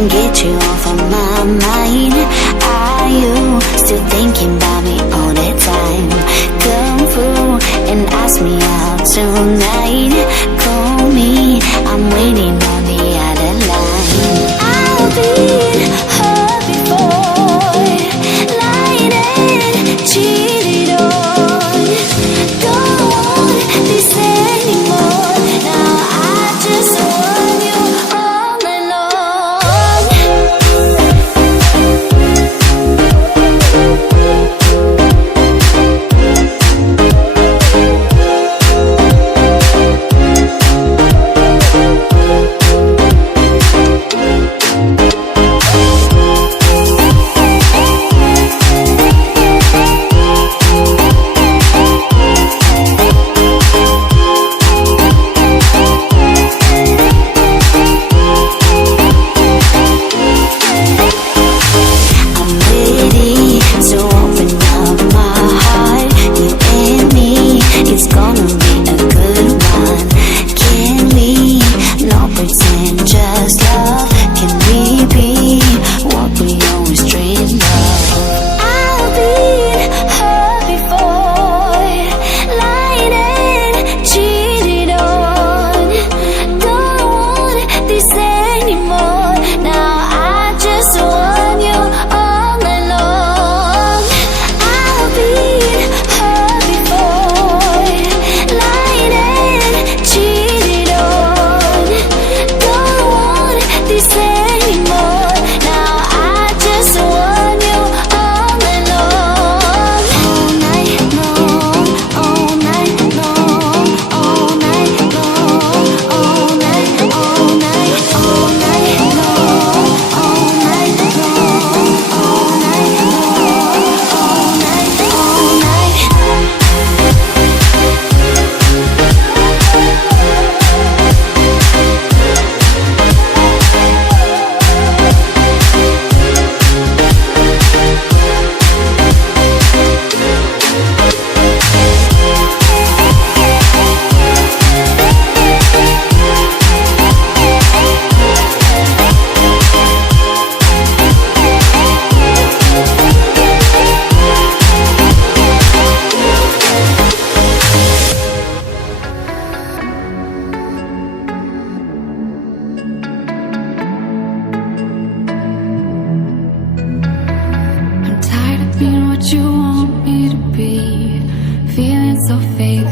can't get you off of my mind. Are you still thinking about me all the time? Come through and ask me out tonight. Call me, I'm waiting on the other line. I've been hurt before, lied and cheated on. Don't want this anymore. Now I just want you all night long. Being what you want me to be, feeling so fake.